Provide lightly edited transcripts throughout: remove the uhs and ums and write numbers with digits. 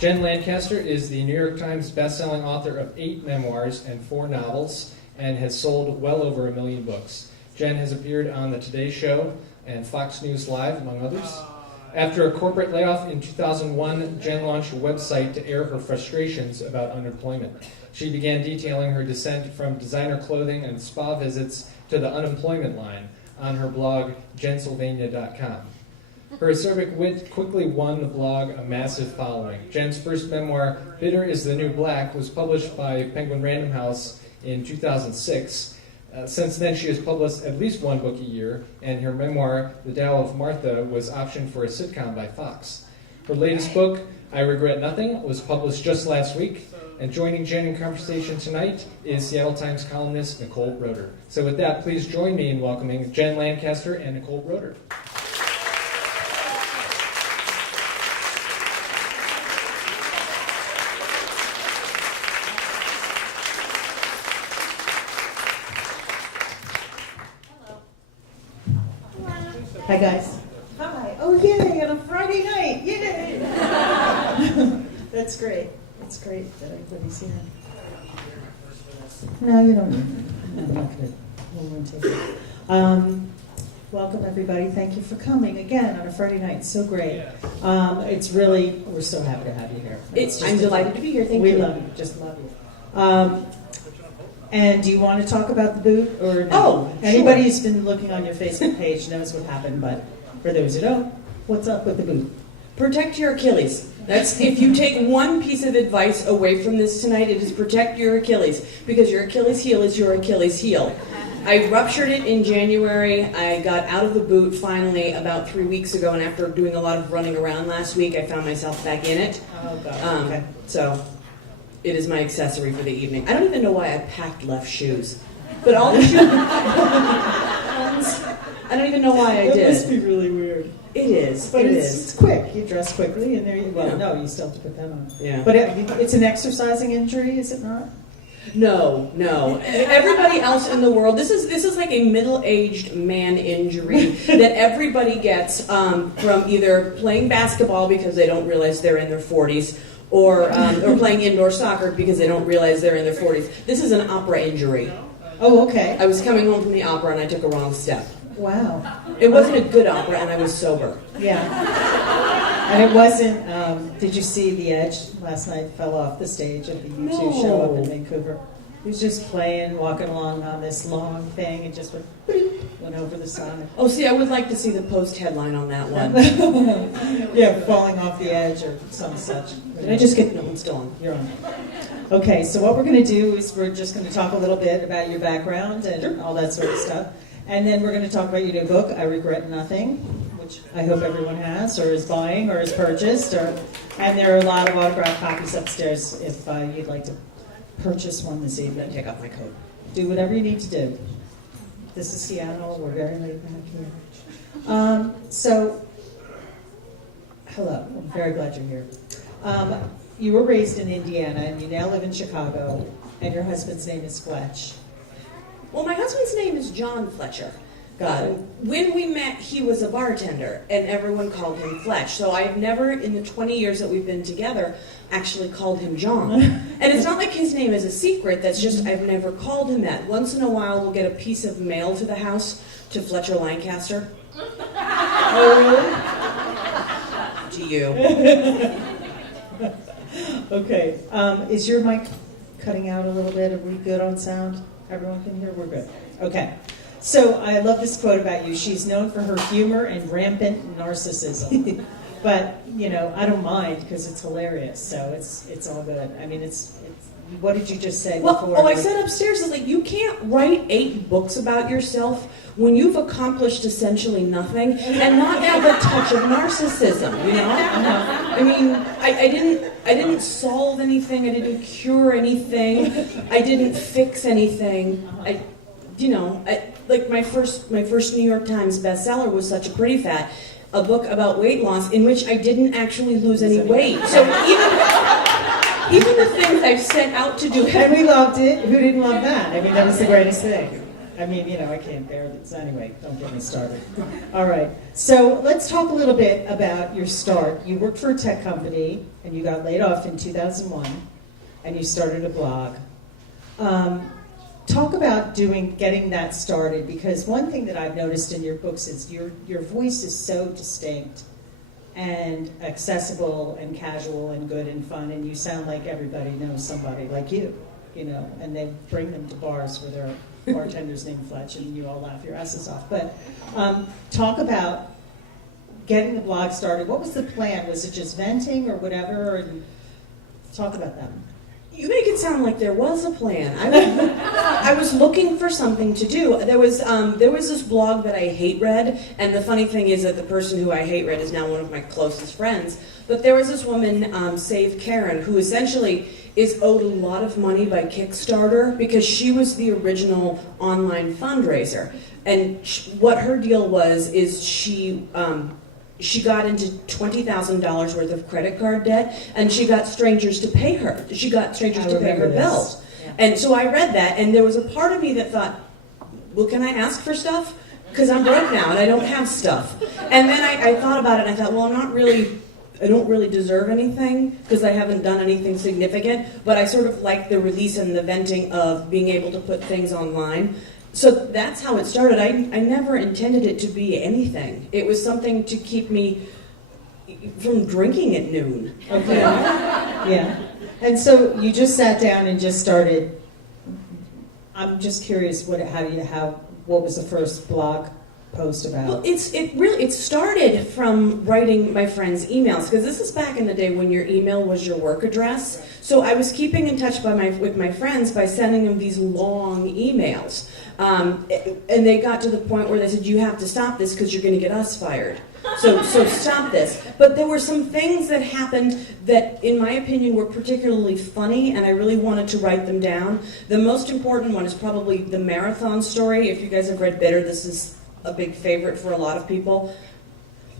Jen Lancaster is the New York Times bestselling author of 8 memoirs and 4 novels and has sold well over 1 million books. Jen has appeared on The Today Show and Fox News Live, among others. After a corporate layoff in 2001, Jen launched a website to air her frustrations about unemployment. She began detailing her descent from designer clothing and spa visits to the unemployment line on her blog, jensylvania.com. Her acerbic wit quickly won the blog a massive following. Jen's first memoir, Bitter is the New Black, was published by Penguin Random House in 2006. Since then, she has published at least 1 book a year, and her memoir, The Tao of Martha, was optioned for a sitcom by Fox. Her latest book, I Regret Nothing, was published just last week, and joining Jen in conversation tonight is Seattle Times columnist Nicole Broder. So with that, please join me in welcoming Jen Lancaster and Nicole Broder. Hi, guys. Hi. Oh, yay, on a Friday night. Yay! That's great. It's great that everybody's here. No, you don't need it. I'm not good. We won't take it. Welcome, everybody. Thank you for coming again on a Friday night. It's so great. It's really, we're so happy to have you here. I'm delighted to be here. Thank you. We love you. Just love you. And do you want to talk about the boot or no? Oh, anybody sure. who's been looking on your Facebook page knows what happened, but for those who don't, what's up with the boot? Protect your Achilles. That's if you take one piece of advice away from this tonight, it is protect your Achilles, because your Achilles heel is your Achilles heel. I ruptured it in January. I got out of the boot finally about 3 weeks ago, and after doing a lot of running around last week, I found myself back in it. Oh, God. Okay. So it is my accessory for the evening. I don't even know why I packed left shoes, but all the shoes. I don't even know why I did. It must be really weird. It is. But it it's is. quick. You dress quickly, and there you go. Yeah. No, you still have to put that on. Yeah. But it's an exercising injury, is it not? No. Everybody else in the world, this is like a middle-aged man injury that everybody gets from either playing basketball because they don't realize they're in their 40s, or playing indoor soccer because they don't realize they're in their 40s. This is an opera injury. Oh, okay. I was coming home from the opera and I took a wrong step. Wow. It wasn't a good opera and I was sober. Yeah. And it wasn't, did you see The Edge last night fell off the stage at the U2 show up in Vancouver? He was just playing, walking along on this long thing, and just went over the side. Oh, see, I would like to see the post headline on that one. Yeah, falling off the edge or some such. Did I just get, no, I'm still on. You're on. Okay, so what we're going to do is we're just going to talk a little bit about your background and all that sort of stuff. And then we're going to talk about your new book, I Regret Nothing, which I hope everyone has, or is buying, or is purchased. And there are a lot of autographed copies upstairs if you'd like to purchase one this evening. Take off my coat. Do whatever you need to do. This is Seattle. We're very laid back here. So, hello. I'm very glad you're here. You were raised in Indiana, and you now live in Chicago, and your husband's name is Fletch. Well, my husband's name is John Fletcher. Got it. When we met, he was a bartender, and everyone called him Fletch. So I've never, in the 20 years that we've been together, actually called him John. And it's not like his name is a secret, that's just I've never called him that. Once in a while, we'll get a piece of mail to the house to Fletcher Lancaster. Oh, To you. really? Okay. Is your mic cutting out a little bit? Are we good on sound? Everyone can hear? We're good. Okay. So I love this quote about you. She's known for her humor and rampant narcissism. But, I don't mind because it's hilarious. So it's all good. I mean, it's what did you just say before? I said upstairs, is like, you can't write 8 books about yourself when you've accomplished essentially nothing and not have a touch of narcissism, I mean, I didn't solve anything, I didn't cure anything, I didn't fix anything. Like my first New York Times bestseller was Such a Pretty Fat, a book about weight loss in which I didn't actually lose any weight. So even the things I've set out to do. And we loved it. Who didn't love that? I mean, that was the greatest thing. I mean, I can't bear this. Anyway, don't get me started. All right. So let's talk a little bit about your start. You worked for a tech company, and you got laid off in 2001, and you started a blog. Talk about getting that started, because one thing that I've noticed in your books is your voice is so distinct and accessible and casual and good and fun, and you sound like everybody knows somebody like you, and they bring them to bars where there are bartenders named Fletch, and you all laugh your asses off. But talk about getting the blog started. What was the plan? Was it just venting or whatever? And talk about that. You make it sound like there was a plan. I was looking for something to do. There was this blog that I hate read, and the funny thing is that the person who I hate read is now one of my closest friends. But there was this woman, Save Karen, who essentially is owed a lot of money by Kickstarter because she was the original online fundraiser. And what her deal was is she got into $20,000 worth of credit card debt, and she got strangers to pay her. She got strangers to pay her bills. Yeah. And so I read that, and there was a part of me that thought, well, can I ask for stuff? Because I'm broke now, and I don't have stuff. And then I thought about it, and I thought, well, I don't really deserve anything, because I haven't done anything significant, but I sort of like the release and the venting of being able to put things online. So that's how it started. I never intended it to be anything. It was something to keep me from drinking at noon. Okay. Yeah. And so you just sat down and just started. I'm just curious, what was the first blog post about? Well, it started from writing my friends' emails, because this is back in the day when your email was your work address. So I was keeping in touch with my friends by sending them these long emails. And they got to the point where they said, you have to stop this because you're going to get us fired. So stop this. But there were some things that happened that, in my opinion, were particularly funny, and I really wanted to write them down. The most important one is probably the marathon story. If you guys have read Bitter, this is a big favorite for a lot of people.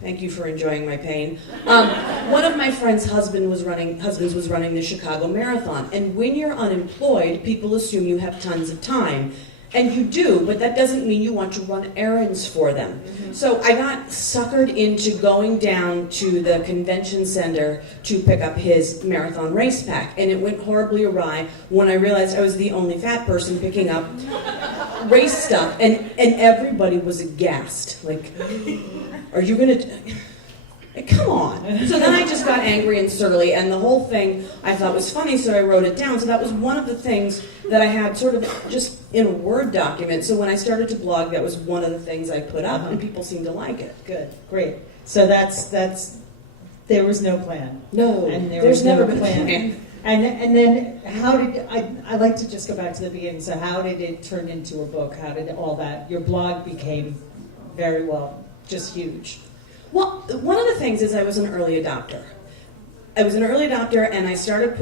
Thank you for enjoying my pain. One of my friend's husbands was running the Chicago Marathon, and when you're unemployed, people assume you have tons of time. And you do, but that doesn't mean you want to run errands for them. Mm-hmm. So I got suckered into going down to the convention center to pick up his marathon race pack, and it went horribly awry when I realized I was the only fat person picking up race stuff, and everybody was aghast. Like, are you gonna... Come on. So then I just got angry and surly, and the whole thing I thought was funny, so I wrote it down. So that was one of the things that I had sort of just in a Word document. So when I started to blog, that was one of the things I put up, and people seemed to like it. Good, great. So that's there was no plan. No, and there's never been a plan. And then how did I like to just go back to the beginning. So how did it turn into a book? How did all that? Your blog became very well, just huge. Well, one of the things is I was an early adopter. And I started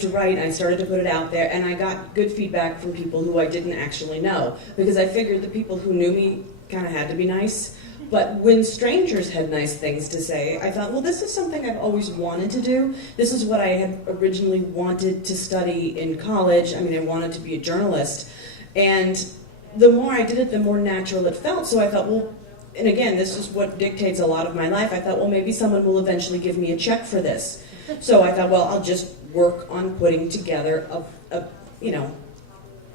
to write, and I started to put it out there, and I got good feedback from people who I didn't actually know, because I figured the people who knew me kind of had to be nice. But when strangers had nice things to say, I thought, well, this is something I've always wanted to do. This is what I had originally wanted to study in college. I mean, I wanted to be a journalist. And the more I did it, the more natural it felt. So I thought, well, and again, this is what dictates a lot of my life. I thought, well, maybe someone will eventually give me a check for this. So I thought, well, I'll just work on putting together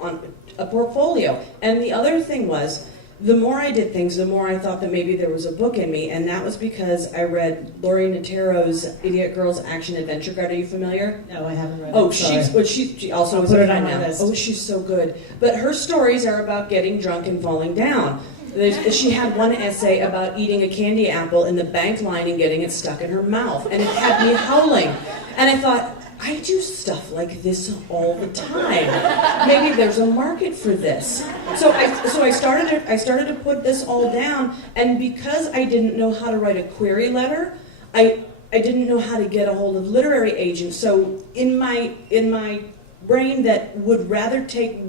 on a portfolio. And the other thing was, the more I did things, the more I thought that maybe there was a book in me, and that was because I read Lori Natero's Idiot Girls Action Adventure Guide. Are you familiar? No, I haven't read it. Oh, she also was put a it on friend my now. list. Oh, she's so good. But her stories are about getting drunk and falling down. She had one essay about eating a candy apple in the bank line and getting it stuck in her mouth, and it had me howling. And I thought, I do stuff like this all the time. Maybe there's a market for this. So I started to put this all down, and because I didn't know how to write a query letter, I didn't know how to get a hold of literary agents. So in my brain that would rather take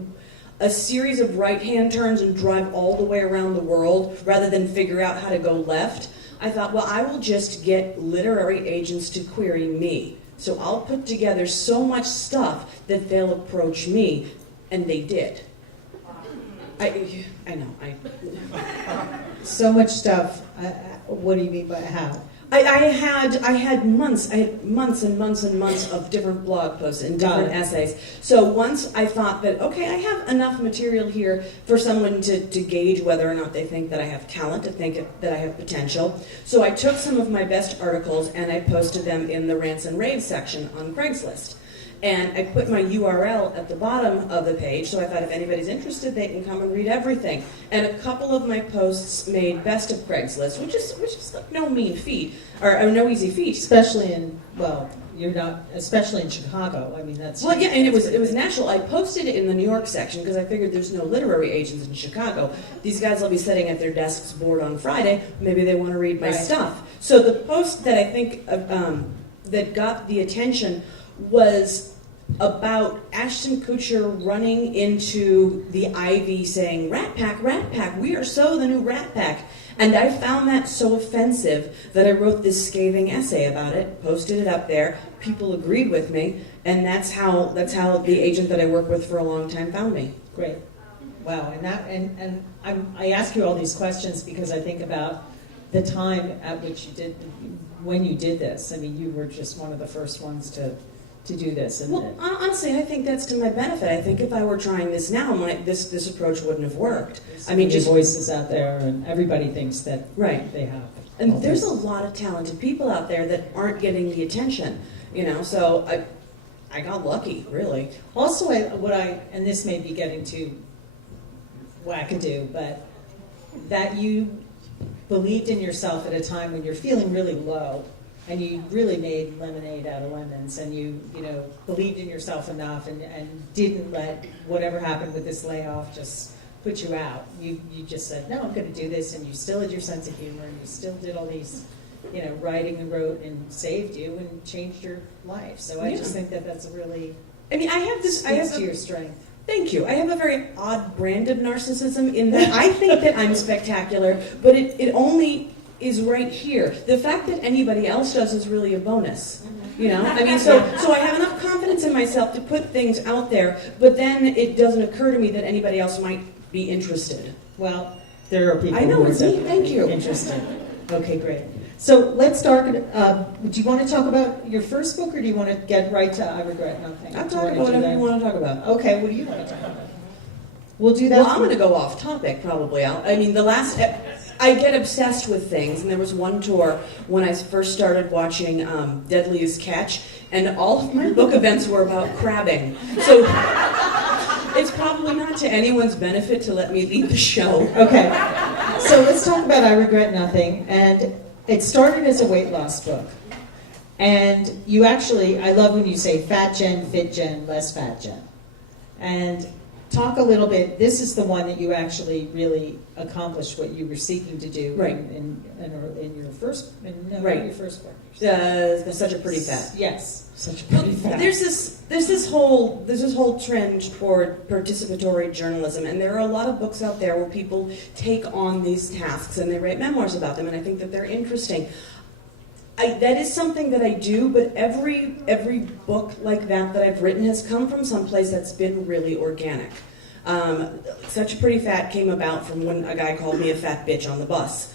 a series of right-hand turns and drive all the way around the world rather than figure out how to go left, I thought, well, I will just get literary agents to query me. So I'll put together so much stuff that they'll approach me, and they did. I know. So much stuff. What do you mean by how? I had months and months and months of different blog posts and different essays. So once I thought that, okay, I have enough material here for someone to gauge whether or not they think that I have talent, to think that I have potential. So I took some of my best articles and I posted them in the rants and raves section on Craigslist. And I put my URL at the bottom of the page, so I thought if anybody's interested, they can come and read everything. And a couple of my posts made best of Craigslist, which is like no mean feat, or no easy feat. Especially in, well, you're not, especially in Chicago. I mean, that's... Well, yeah, and it was national. I posted it in the New York section because I figured there's no literary agents in Chicago. These guys will be sitting at their desks bored on Friday. Maybe they want to read my stuff. So the post that I think that got the attention was about Ashton Kutcher running into the Ivy saying, Rat Pack, we are so the new Rat Pack. And I found that so offensive that I wrote this scathing essay about it, posted it up there, people agreed with me, and that's how the agent that I work with for a long time found me. Great. Wow, and I ask you all these questions because I think about the time at which when you did this. I mean, you were just one of the first ones to do this. And well, honestly, I think that's to my benefit. I think if I were trying this now, this approach wouldn't have worked. I mean, just voices out there, and everybody thinks that they have. And there's a lot of talented people out there that aren't getting the attention, So I got lucky, really. Also, and this may be getting too wackadoo, but that you believed in yourself at a time when you're feeling really low. And you really made lemonade out of lemons, and you believed in yourself enough, and didn't let whatever happened with this layoff just put you out. You just said, no, I'm going to do this, and you still had your sense of humor, and you still did all these, writing and wrote, and saved you and changed your life. So I just think that that's a really, I have to your strength. Thank you. I have a very odd brand of narcissism in that I think that I'm spectacular, but it only is right here. The fact that anybody else does is really a bonus. So I have enough confidence in myself to put things out there, but then it doesn't occur to me that anybody else might be interested. Well, there are people I know, who are it's me. Thank you. interested. Okay, great. So let's start. Do you want to talk about your first book, or do you want to get right to I Regret Nothing? I'll talk about whatever you want to talk about. Okay, what do you want to talk about? We'll do that. Well, I'm going to go off topic, probably. I get obsessed with things, and there was one tour when I first started watching Deadliest Catch, and all of my book events were about crabbing. So it's probably not to anyone's benefit to let me lead the show. Okay, so let's talk about I Regret Nothing. And it started as a weight loss book. And you actually, I love when you say fat Jen, fit Jen, less fat Jen. And talk a little bit, this is the one that you actually really accomplished what you were seeking to do in your first, your first book. Such a Pretty Fat. Yes, Such a Pretty Fat. There's this whole trend toward participatory journalism, and there are a lot of books out there where people take on these tasks and they write memoirs about them, and I think that they're interesting. That is something that I do, but every book like that I've written has come from someplace that's been really organic. Such a Pretty Fat came about from when a guy called me a fat bitch on the bus.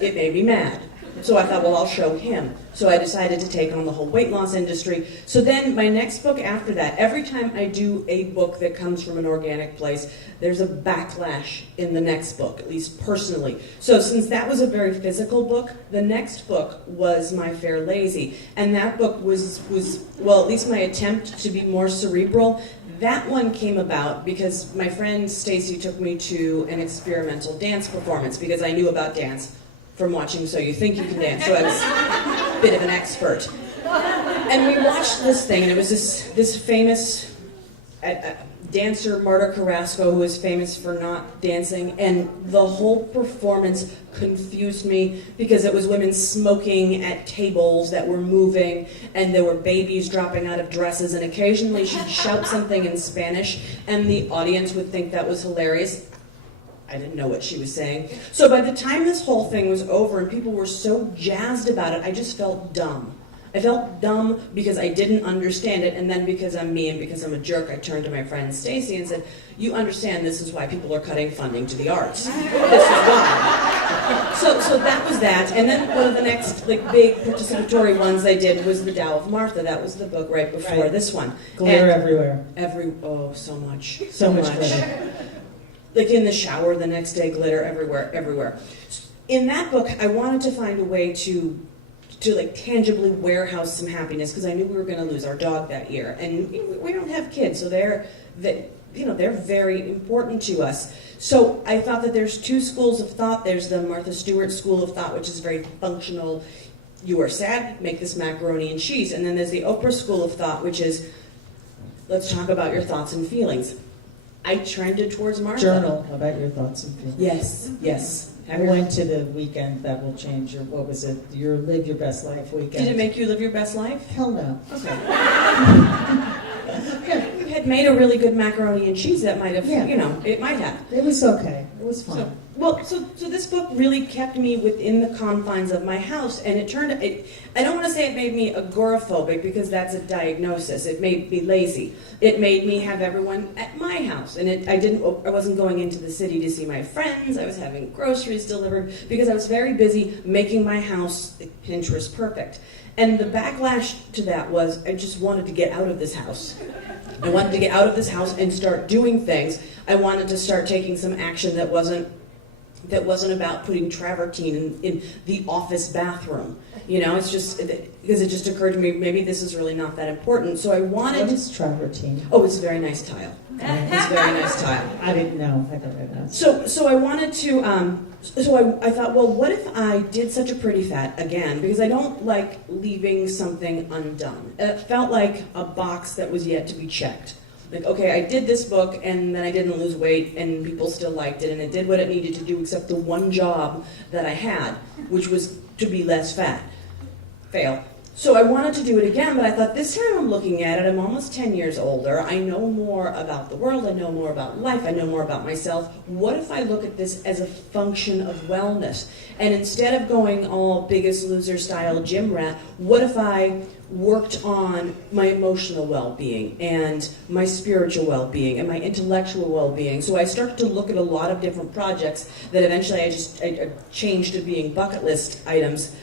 It made me mad. So I thought, well, I'll show him. So I decided to take on the whole weight loss industry. So then my next book after that, every time I do a book that comes from an organic place, there's a backlash in the next book, at least personally. So since that was a very physical book, the next book was My Fair Lazy. And that book was well, at least my attempt to be more cerebral. That one came about because my friend Stacy took me to an experimental dance performance because I knew about dance from watching So You Think You Can Dance, so I was a bit of an expert. And we watched this thing, and it was this famous dancer, Marta Carrasco, who was famous for not dancing, and the whole performance confused me because it was women smoking at tables that were moving, and there were babies dropping out of dresses, and occasionally she'd shout something in Spanish, and the audience would think that was hilarious. I didn't know what she was saying. So by the time this whole thing was over and people were so jazzed about it, I just felt dumb. I felt dumb because I didn't understand it, and then because I'm me and because I'm a jerk, I turned to my friend Stacy and said, "You understand this is why people are cutting funding to the arts. This is why." So that was that, and then one of the next big participatory ones I did was the Tao of Martha. That was the book right before this one. Glitter everywhere. So much. So much glitter. Like in the shower the next day, glitter everywhere. In that book, I wanted to find a way to like tangibly warehouse some happiness, because I knew we were going to lose our dog that year, and we don't have kids, so they're very important to us. So I thought that there's two schools of thought. There's the Martha Stewart school of thought, which is very functional. You are sad, make this macaroni and cheese. And then there's the Oprah school of thought, which is, let's talk about your thoughts and feelings. I trended towards Martha. Journal about your thoughts and feelings. Yes. I went to the weekend that will change your, what was it, your Live Your Best Life weekend. Did it make you live your best life? Hell no. Okay. You had made a really good macaroni and cheese that might have, it might have. It was okay. It was fun. So this book really kept me within the confines of my house, and I don't want to say it made me agoraphobic, because that's a diagnosis. It made me lazy. It made me have everyone at my house, and I wasn't going into the city to see my friends. I was having groceries delivered, because I was very busy making my house Pinterest perfect. And the backlash to that was, I just wanted to get out of this house. I wanted to get out of this house and start doing things. I wanted to start taking some action that wasn't about putting travertine in the office bathroom. It's just, because it just occurred to me, maybe this is really not that important. So I wanted... What is travertine? Oh, it's a very nice tile. It's a very nice tile. I didn't know. I thought I know. So I wanted to, I thought, well, what if I did Such a Pretty Fat again? Because I don't like leaving something undone. It felt like a box that was yet to be checked. Like, okay, I did this book, and then I didn't lose weight, and people still liked it, and it did what it needed to do, except the one job that I had, which was to be less fat. Fail. So I wanted to do it again, but I thought, this time I'm looking at it, I'm almost 10 years older, I know more about the world, I know more about life, I know more about myself. What if I look at this as a function of wellness? And instead of going all Biggest Loser style gym rat, what if I worked on my emotional well-being and my spiritual well-being and my intellectual well-being? So I started to look at a lot of different projects that eventually I changed to being bucket list items,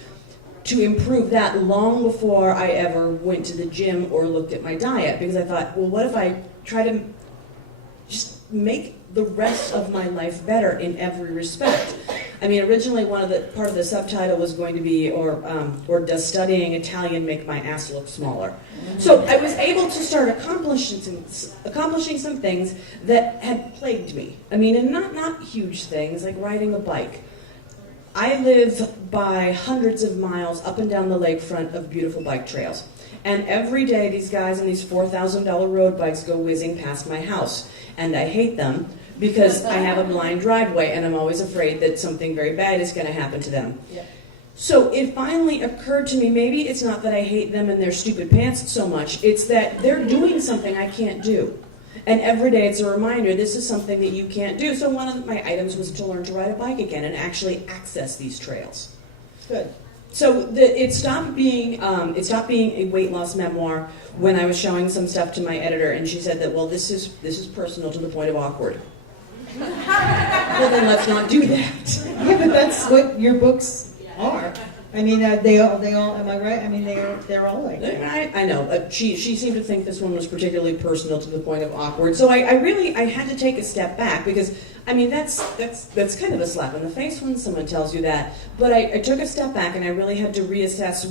to improve that long before I ever went to the gym or looked at my diet. Because I thought, well, what if I try to just make the rest of my life better in every respect? I mean, originally part of the subtitle was going to be, or does studying Italian make my ass look smaller? So I was able to start accomplishing some things that had plagued me. I mean, and not huge things, like riding a bike. I live by hundreds of miles up and down the lakefront of beautiful bike trails. And every day these guys on these $4,000 road bikes go whizzing past my house. And I hate them because I have a blind driveway and I'm always afraid that something very bad is going to happen to them. Yeah. So it finally occurred to me, maybe it's not that I hate them and their stupid pants so much, it's that they're doing something I can't do. And every day it's a reminder, this is something that you can't do. So one of my items was to learn to ride a bike again and actually access these trails. Good. So it stopped being a weight loss memoir when I was showing some stuff to my editor, and she said that, well, this is personal to the point of awkward. Well, then let's not do that. Yeah, but that's what your books are. I mean, they all. Am I right? I mean, they're all like that. I know. She seemed to think this one was particularly personal to the point of awkward. So I had to take a step back, because I mean that's kind of a slap in the face when someone tells you that. But I took a step back and I really had to reassess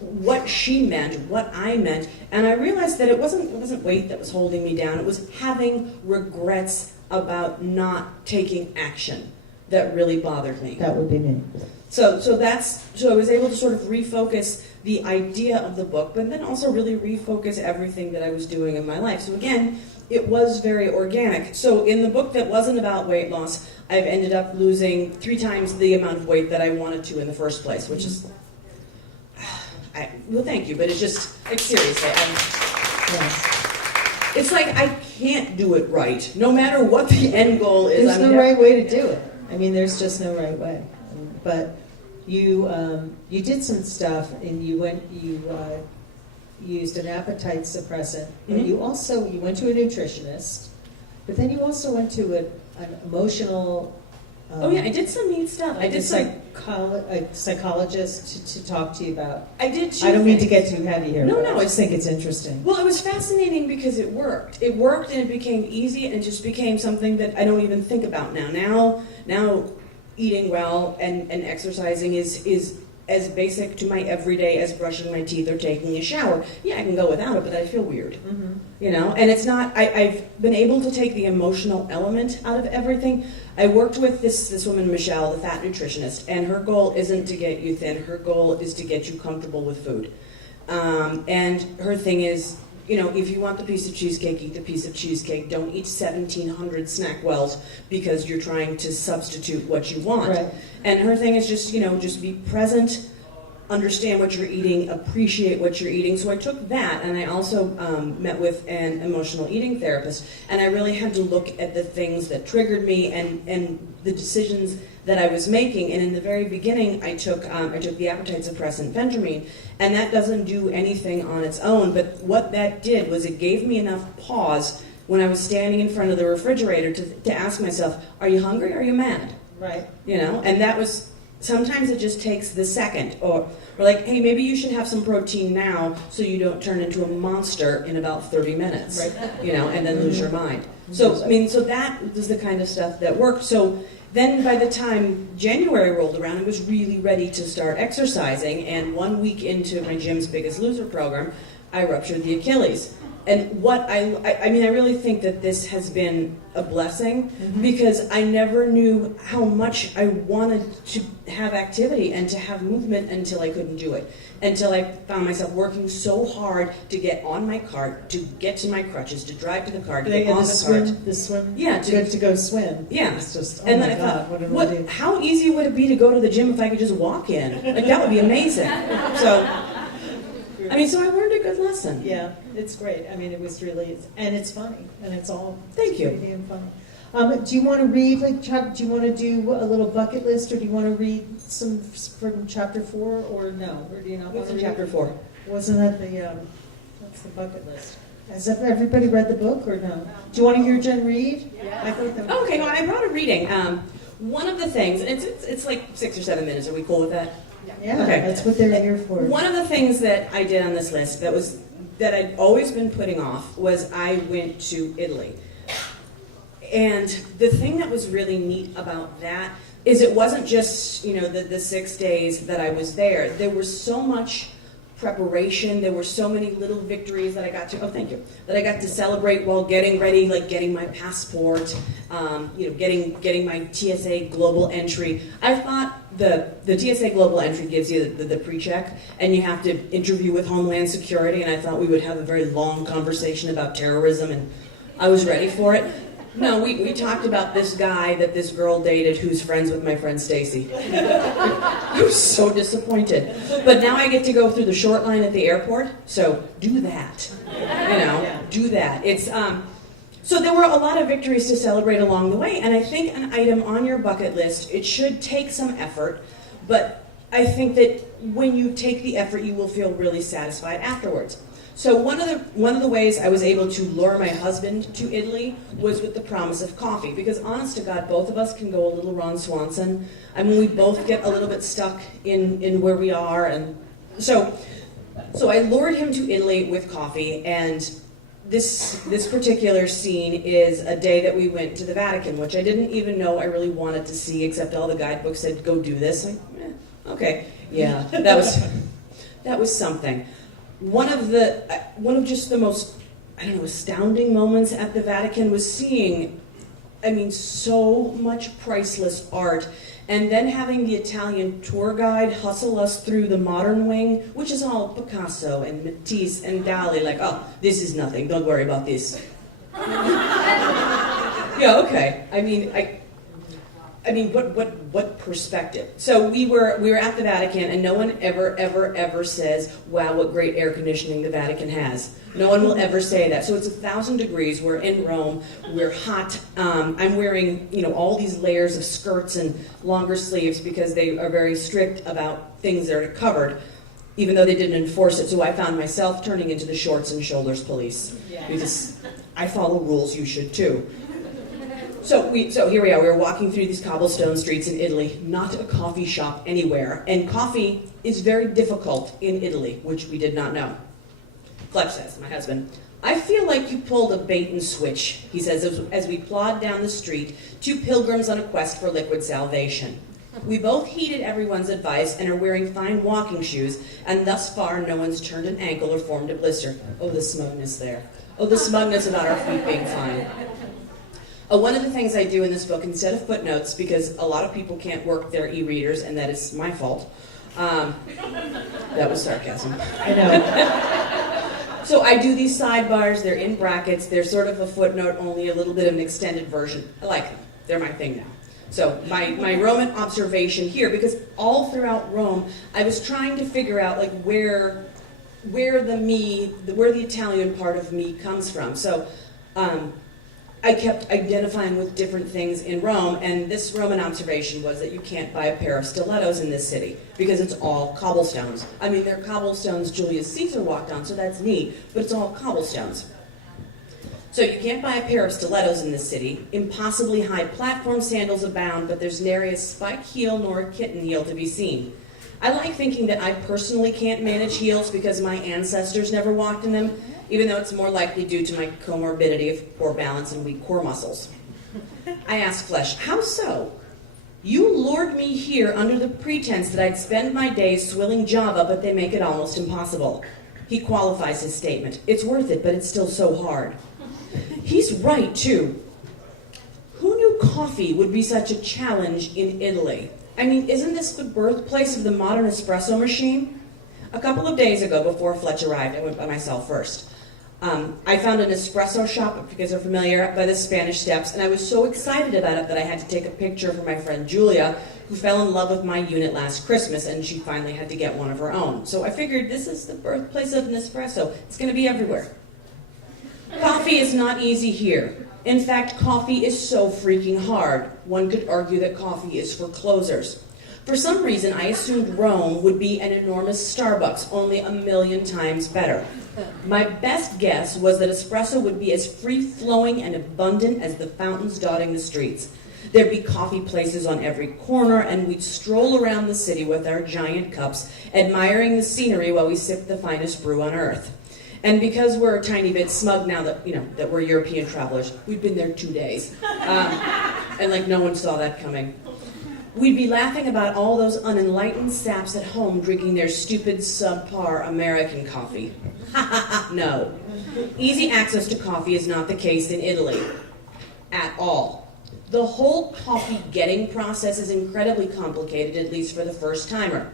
what she meant, what I meant, and I realized that it wasn't weight that was holding me down. It was having regrets about not taking action that really bothered me. That would be me. So I was able to sort of refocus the idea of the book, but then also really refocus everything that I was doing in my life. So again, it was very organic. So in the book that wasn't about weight loss, I've ended up losing 3 times the amount of weight that I wanted to in the first place, which is, well, thank you, but it's just, like, seriously, it's like I can't do it right, no matter what the end goal is. There's no right way to do it. I mean, there's just no right way. But you did some stuff, and you used an appetite suppressant, but Mhm. you went to a nutritionist, but then you also went to an emotional. Oh yeah, I did some neat stuff. I did some. A psychologist to talk to you about. I did. I don't mean to things. get too heavy here. No, but no, I just think it's interesting. Well, it was fascinating because it worked. It worked, and it became easy, and it just became something that I don't even think about now. Now, eating well and exercising is as basic to my everyday as brushing my teeth or taking a shower. Yeah, I can go without it, but I feel weird. Mm-hmm. You know, and it's not. I've been able to take the emotional element out of everything. I worked with this woman, Michelle, the fat nutritionist, and her goal isn't to get you thin. Her goal is to get you comfortable with food. And her thing is, you know, if you want the piece of cheesecake, eat the piece of cheesecake. Don't eat 1,700 snack wells because you're trying to substitute what you want. Right. And her thing is just, you know, just be present, understand what you're eating, appreciate what you're eating. So I took that, and I also met with an emotional eating therapist, and I really had to look at the things that triggered me and the decisions that I was making. And in the very beginning, I took the appetite suppressant Phentermine, and that doesn't do anything on its own. But what that did was it gave me enough pause when I was standing in front of the refrigerator to ask myself, are you hungry or are you mad? Right. You know, and that was. Sometimes it just takes the second, or like, hey, maybe you should have some protein now so you don't turn into a monster in about 30 minutes, Right. you know, and then lose your mind. So, I mean, so that was the kind of stuff that worked. So then by the time January rolled around, I was really ready to start exercising, and 1 week into my Gym's Biggest Loser program, I ruptured the Achilles. And what I really think that this has been a blessing, because I never knew how much I wanted to have activity and to have movement until I couldn't do it. Until I found myself working so hard to get on my cart, to get to my crutches, to drive to the car, to get on the cart. The swim. Yeah, to go swim. Yeah. It's just, oh And my then I God, thought, what do I do? how easy would it be to go to the gym if I could just walk in? Like, that would be amazing. So, I mean, so I learned a good lesson. Yeah, it's great. I mean, it was really, and it's funny, and it's all Thank you. pretty damn funny. Do you want to read, like, do you want to do a little bucket list, or do you want to read some from chapter 4, or no? Or do you not want What's to in read? chapter 4? Wasn't that that's the bucket list? Has everybody read the book, or no? Do you want to hear Jen read? Yeah. I thought that was Okay, well, I brought a reading. One of the things, and it's like 6 or 7 minutes. Are we cool with that? Yeah, Okay. that's what they're here for. One of the things that I did on this list that I'd always been putting off was I went to Italy. And the thing that was really neat about that is it wasn't just, you know, the 6 days that I was there. There was so much preparation. There were so many little victories that I got to, that I got to celebrate while getting ready, like getting my passport, you know, getting my TSA global entry. I thought the TSA global entry gives you the pre-check, and you have to interview with Homeland Security, and I thought we would have a very long conversation about terrorism, and I was ready for it. No, we talked about this guy that this girl dated who's friends with my friend Stacy. I was so disappointed. But now I get to go through the short line at the airport, so do that. You know, do that. It's so there were a lot of victories to celebrate along the way, and I think an item on your bucket list, it should take some effort, but I think that when you take the effort, you will feel really satisfied afterwards. So one of the ways I was able to lure my husband to Italy was with the promise of coffee, because honest to God, both of us can go a little Ron Swanson. I mean, we both get a little bit stuck in where we are, and so I lured him to Italy with coffee, and this particular scene is a day that we went to the Vatican, which I didn't even know I really wanted to see, except all the guidebooks said, go do this. Like, okay, yeah, that was something. One of just the most, I don't know, astounding moments at the Vatican was seeing, I mean, so much priceless art, and then having the Italian tour guide hustle us through the modern wing, which is all Picasso and Matisse and Dali, like, oh, this is nothing, don't worry about this. Yeah, okay. I mean, what perspective? So we were at the Vatican, and no one ever says, "Wow, what great air conditioning the Vatican has." No one will ever say that. So it's 1,000 degrees. We're in Rome. We're hot. I'm wearing, all these layers of skirts and longer sleeves because they are very strict about things that are covered, even though they didn't enforce it. So I found myself turning into the shorts and shoulders police because I follow rules. You should too. So here we are. We were walking through these cobblestone streets in Italy. Not a coffee shop anywhere, and coffee is very difficult in Italy, which we did not know. Fletch says, my husband, I feel like you pulled a bait and switch, he says, as we plod down the street, two pilgrims on a quest for liquid salvation. We both heeded everyone's advice and are wearing fine walking shoes, and thus far no one's turned an ankle or formed a blister. Oh, the smugness there. Oh, the smugness about our feet being fine. One of the things I do in this book, instead of footnotes, because a lot of people can't work their e-readers, and that is my fault. That was sarcasm. I know. So I do these sidebars, they're in brackets, they're sort of a footnote, only a little bit of an extended version. I like them. They're my thing now. So my Roman observation here, because all throughout Rome, I was trying to figure out where the Italian part of me comes from. So I kept identifying with different things in Rome, and this Roman observation was that you can't buy a pair of stilettos in this city because it's all cobblestones. I mean, they're cobblestones Julius Caesar walked on, so that's neat, but it's all cobblestones. So you can't buy a pair of stilettos in this city. Impossibly high platform sandals abound, but there's nary a spike heel nor a kitten heel to be seen. I like thinking that I personally can't manage heels because my ancestors never walked in them, even though it's more likely due to my comorbidity of poor balance and weak core muscles. I asked Flesh, how so? You lured me here under the pretense that I'd spend my days swilling Java, but they make it almost impossible. He qualifies his statement. It's worth it, but it's still so hard. He's right, too. Who knew coffee would be such a challenge in Italy? I mean, isn't this the birthplace of the modern espresso machine? A couple of days ago, before Fletch arrived, I went by myself first. I found an espresso shop, if you guys are familiar, by the Spanish Steps, and I was so excited about it that I had to take a picture for my friend Julia, who fell in love with my unit last Christmas, and she finally had to get one of her own. So I figured this is the birthplace of an espresso. It's going to be everywhere. Coffee is not easy here. In fact, coffee is so freaking hard. One could argue that coffee is for closers. For some reason, I assumed Rome would be an enormous Starbucks, only 1,000,000 times better. My best guess was that espresso would be as free-flowing and abundant as the fountains dotting the streets. There'd be coffee places on every corner, and we'd stroll around the city with our giant cups, admiring the scenery while we sipped the finest brew on earth. And because we're a tiny bit smug now that, that we're European travelers, we'd been there 2 days. And no one saw that coming. We'd be laughing about all those unenlightened saps at home drinking their stupid, subpar American coffee. No. Easy access to coffee is not the case in Italy. At all. The whole coffee getting process is incredibly complicated, at least for the first timer.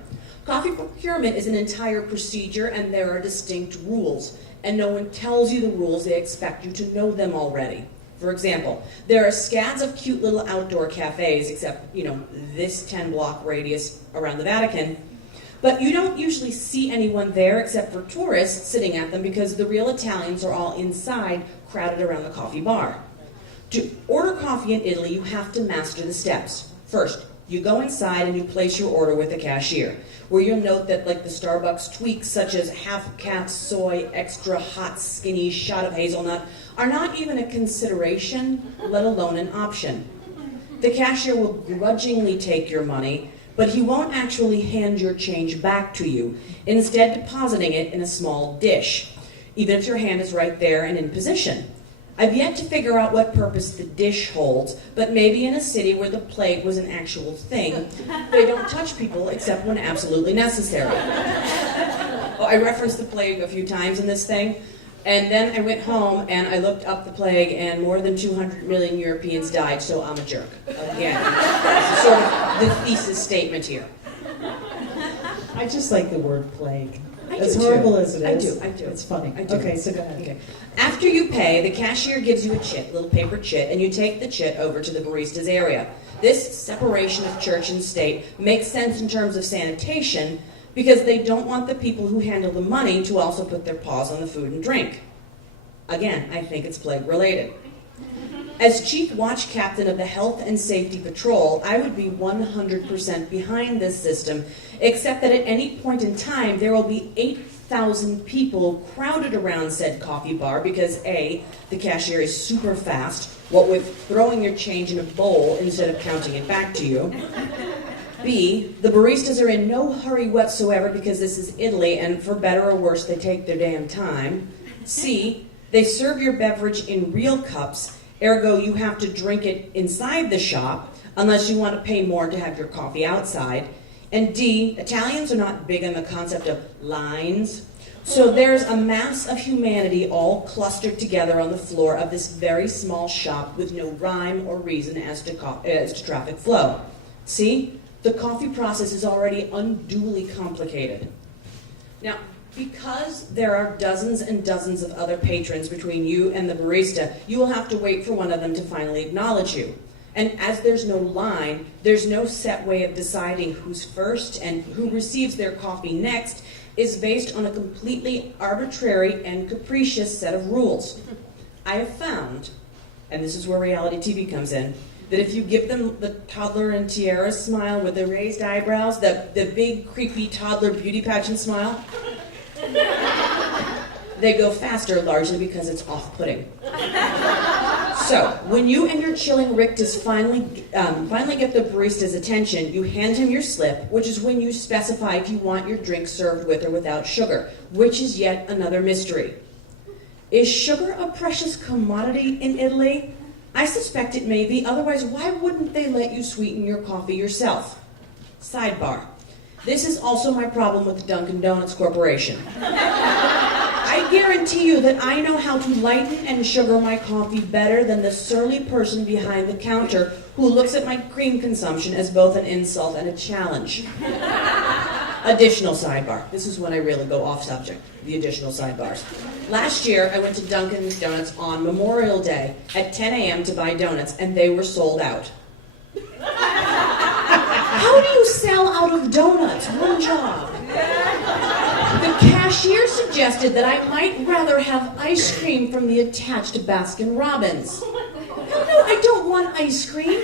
Coffee procurement is an entire procedure, and there are distinct rules. And no one tells you the rules, they expect you to know them already. For example, there are scads of cute little outdoor cafes, except, this 10-block radius around the Vatican. But you don't usually see anyone there except for tourists sitting at them because the real Italians are all inside, crowded around the coffee bar. To order coffee in Italy, you have to master the steps. First, you go inside and you place your order with the cashier, where you'll note that the Starbucks tweaks such as half-calf soy, extra hot skinny shot of hazelnut are not even a consideration, let alone an option. The cashier will grudgingly take your money, but he won't actually hand your change back to you, instead depositing it in a small dish, even if your hand is right there and in position. I've yet to figure out what purpose the dish holds, but maybe in a city where the plague was an actual thing, they don't touch people except when absolutely necessary. I referenced the plague a few times in this thing, and then I went home and I looked up the plague, and more than 200 million Europeans died, so I'm a jerk. Again, this is sort of the thesis statement here. I just like the word plague. I As do horrible too. as it is. I do. It's funny. I do. Okay, so go ahead. Okay. After you pay, the cashier gives you a chit, little paper chit, and you take the chit over to the barista's area. This separation of church and state makes sense in terms of sanitation because they don't want the people who handle the money to also put their paws on the food and drink. Again, I think it's plague related. As Chief Watch Captain of the Health and Safety Patrol, I would be 100% behind this system, except that at any point in time, there will be 8,000 people crowded around said coffee bar because A, the cashier is super fast, what with throwing your change in a bowl instead of counting it back to you. B, the baristas are in no hurry whatsoever because this is Italy, and for better or worse, they take their damn time. C, they serve your beverage in real cups, ergo you have to drink it inside the shop, unless you want to pay more to have your coffee outside. And D, Italians are not big on the concept of lines, so there's a mass of humanity all clustered together on the floor of this very small shop with no rhyme or reason as to traffic flow. See? The coffee process is already unduly complicated. Now, because there are dozens and dozens of other patrons between you and the barista, you will have to wait for one of them to finally acknowledge you. And as there's no line, there's no set way of deciding who's first and who receives their coffee next is based on a completely arbitrary and capricious set of rules. I have found, and this is where reality TV comes in, that if you give them the toddler and tiara smile with the raised eyebrows, the big, creepy toddler beauty pageant smile, they go faster largely because it's off-putting. So, when you and your chilling rictus finally get the barista's attention, you hand him your slip, which is when you specify if you want your drink served with or without sugar, which is yet another mystery. Is sugar a precious commodity in Italy? I suspect it may be, otherwise why wouldn't they let you sweeten your coffee yourself? Sidebar. This is also my problem with the Dunkin' Donuts Corporation. I guarantee you that I know how to lighten and sugar my coffee better than the surly person behind the counter who looks at my cream consumption as both an insult and a challenge. Additional sidebar. This is when I really go off subject, the additional sidebars. Last year, I went to Dunkin' Donuts on Memorial Day at 10 a.m. to buy donuts, and they were sold out. How do you sell out of donuts? One job. The cashier suggested that I might rather have ice cream from the attached Baskin Robbins. No, I don't want ice cream.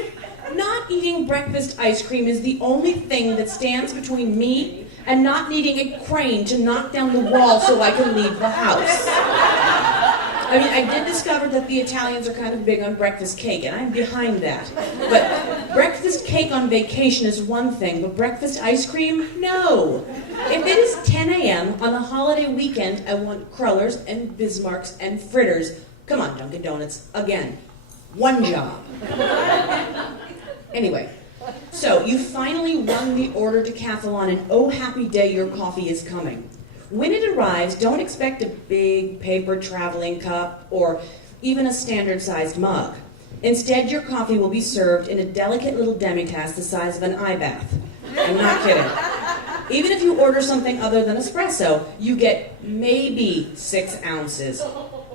Not eating breakfast ice cream is the only thing that stands between me and not needing a crane to knock down the wall so I can leave the house. I mean, I did discover that the Italians are kind of big on breakfast cake, and I'm behind that. But breakfast cake on vacation is one thing, but breakfast ice cream? No. If it is 10 a.m. on a holiday weekend, I want crullers and Bismarcks and fritters. Come on, Dunkin' Donuts. Again, one job. Anyway, so you finally run the order decathlon, and oh happy day, your coffee is coming. When it arrives, don't expect a big paper traveling cup or even a standard-sized mug. Instead, your coffee will be served in a delicate little demi-tasse the size of an eye bath. I'm not kidding. Even if you order something other than espresso, you get maybe 6 ounces,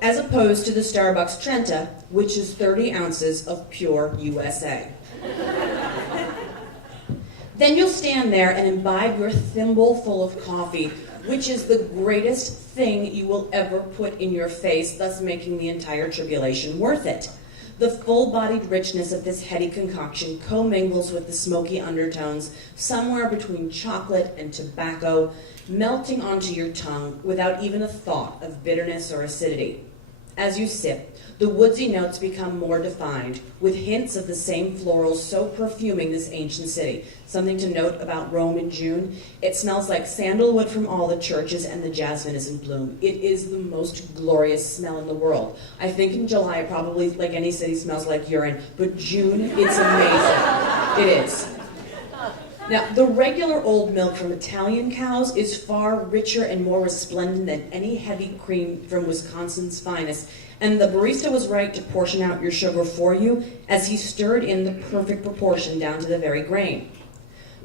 as opposed to the Starbucks Trenta, which is 30 ounces of pure USA. Then you'll stand there and imbibe your thimble full of coffee, which is the greatest thing you will ever put in your face, thus making the entire tribulation worth it. The full-bodied richness of this heady concoction commingles with the smoky undertones somewhere between chocolate and tobacco, melting onto your tongue without even a thought of bitterness or acidity. As you sip, the woodsy notes become more defined, with hints of the same florals so perfuming this ancient city. Something to note about Rome in June, it smells like sandalwood from all the churches and the jasmine is in bloom. It is the most glorious smell in the world. I think in July, probably like any city, smells like urine, but June, it's amazing. It is. Now, the regular old milk from Italian cows is far richer and more resplendent than any heavy cream from Wisconsin's finest, and the barista was right to portion out your sugar for you as he stirred in the perfect proportion down to the very grain.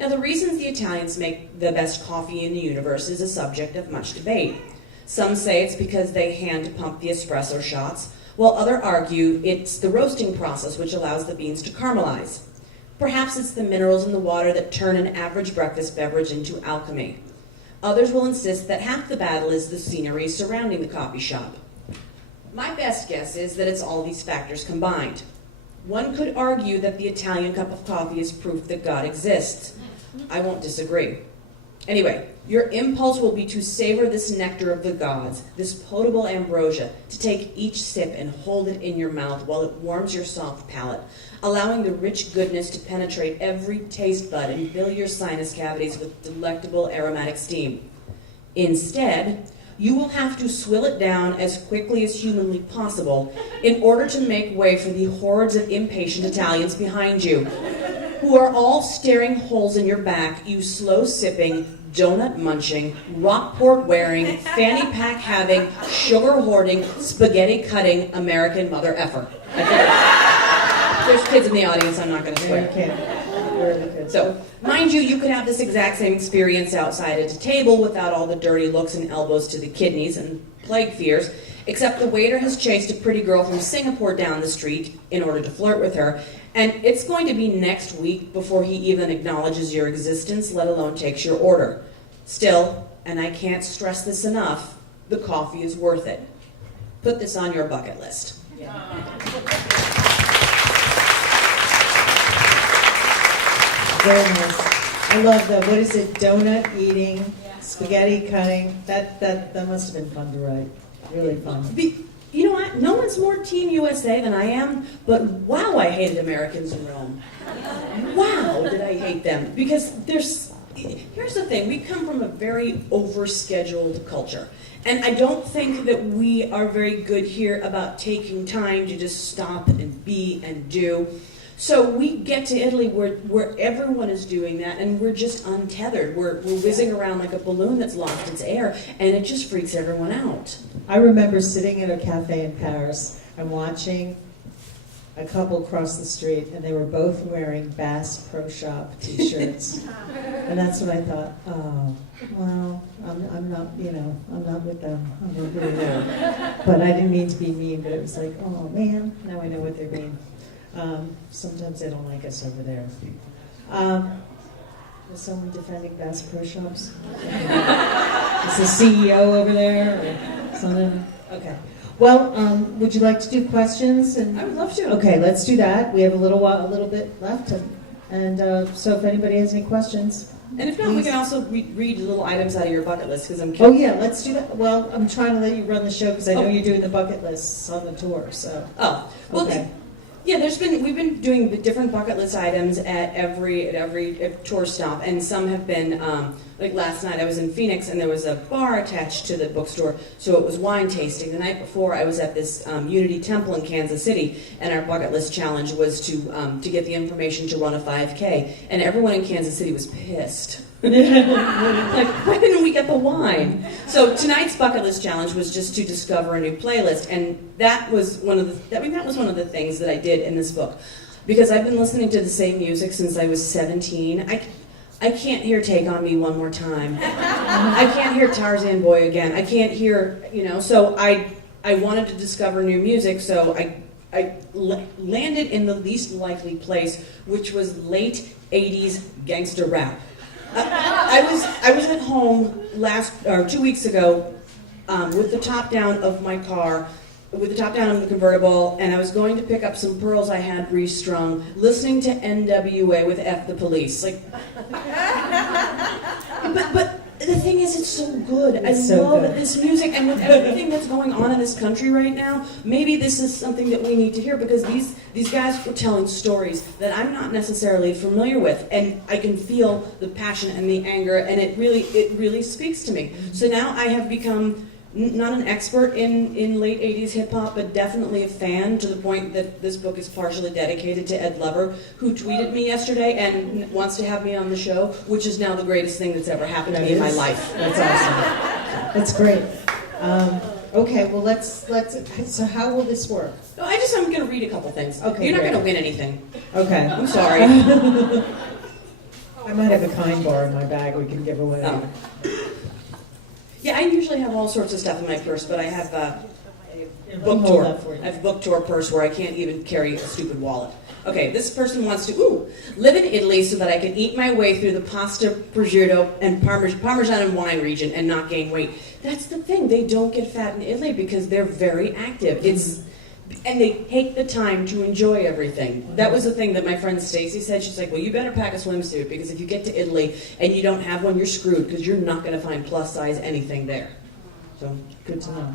Now, the reasons the Italians make the best coffee in the universe is a subject of much debate. Some say it's because they hand pump the espresso shots, while others argue it's the roasting process which allows the beans to caramelize. Perhaps it's the minerals in the water that turn an average breakfast beverage into alchemy. Others will insist that half the battle is the scenery surrounding the coffee shop. My best guess is that it's all these factors combined. One could argue that the Italian cup of coffee is proof that God exists. I won't disagree. Anyway, your impulse will be to savor this nectar of the gods, this potable ambrosia, to take each sip and hold it in your mouth while it warms your soft palate, allowing the rich goodness to penetrate every taste bud and fill your sinus cavities with delectable aromatic steam. Instead, you will have to swill it down as quickly as humanly possible in order to make way for the hordes of impatient Italians behind you, who are all staring holes in your back, you slow-sipping, donut-munching, Rockport-wearing, fanny-pack-having, sugar-hoarding, spaghetti-cutting American mother effer. There's kids in the audience, I'm not going to swear. So, mind you, you could have this exact same experience outside at a table without all the dirty looks and elbows to the kidneys and plague fears, except the waiter has chased a pretty girl from Singapore down the street in order to flirt with her, and it's going to be next week before he even acknowledges your existence, let alone takes your order. Still, and I can't stress this enough, the coffee is worth it. Put this on your bucket list. Very nice. I love the, what is it, donut eating, spaghetti cutting. That must have been fun to write. Really fun. You know what? No one's more Team USA than I am, but wow, I hated Americans in Rome. Wow, did I hate them. Because here's the thing, we come from a very overscheduled culture. And I don't think that we are very good here about taking time to just stop and be and do. So we get to Italy where everyone is doing that, and we're just untethered. We're whizzing around like a balloon that's lost its air, and it just freaks everyone out. I remember sitting at a cafe in Paris and watching a couple cross the street, and they were both wearing Bass Pro Shop T-shirts. And that's when I thought, oh, well, I'm not, I'm not with them. I'm over there. But I didn't mean to be mean, but it was like, oh man, now I know what they mean. Sometimes they don't like us over there. Was someone defending Bass Pro Shops? Is the CEO over there or something? Okay. Well, would you like to do questions? I would love to. Okay, let's do that. We have a little bit left, so if anybody has any questions. And if not, we can also read little items out of your bucket list because I'm Oh curious. yeah, let's do that. Well, I'm trying to let you run the show because I know you're doing the bucket lists on the tour. So. Oh, well. Okay. Yeah, we've been doing different bucket list items at every tour stop, and some have been like last night I was in Phoenix and there was a bar attached to the bookstore, so it was wine tasting. The night before I was at this Unity Temple in Kansas City, and our bucket list challenge was to get the information to run a 5K, and everyone in Kansas City was pissed. Like, why didn't we get the wine? So tonight's bucket list challenge was just to discover a new playlist, and that was one of the things that I did in this book, because I've been listening to the same music since I was 17. I can't hear Take On Me one more time. I can't hear Tarzan Boy again. I can't hear, so I wanted to discover new music, so I landed in the least likely place, which was late 80s gangster rap. I was at home 2 weeks ago with the top down of my car, with the top down of the convertible, and I was going to pick up some pearls I had restrung, listening to NWA with F the Police. Like, but the thing is, it's so good. I love this music, and with everything that's going on in this country right now, maybe this is something that we need to hear, because these guys were telling stories that I'm not necessarily familiar with, and I can feel the passion and the anger, and it really speaks to me. So now I have become not an expert in late 80s hip-hop, but definitely a fan, to the point that this book is partially dedicated to Ed Lover, who tweeted me yesterday and wants to have me on the show, which is now the greatest thing that's ever happened to me in my life. That's awesome. That's great. Okay, well, let's. So how will this work? No, I'm going to read a couple things. Okay, you're not great. going to win anything. Okay. I'm sorry. I might have a kind bar in my bag we can give away. Oh. Yeah, I usually have all sorts of stuff in my purse, but I have a book tour. I have a book tour purse where I can't even carry a stupid wallet. Okay, this person wants to live in Italy so that I can eat my way through the pasta, prosciutto, and Parmesan and wine region and not gain weight. That's the thing. They don't get fat in Italy because they're very active. And they take the time to enjoy everything. That was the thing that my friend Stacy said. She's like, well, you better pack a swimsuit because if you get to Italy and you don't have one, you're screwed because you're not going to find plus size anything there. So Good to know.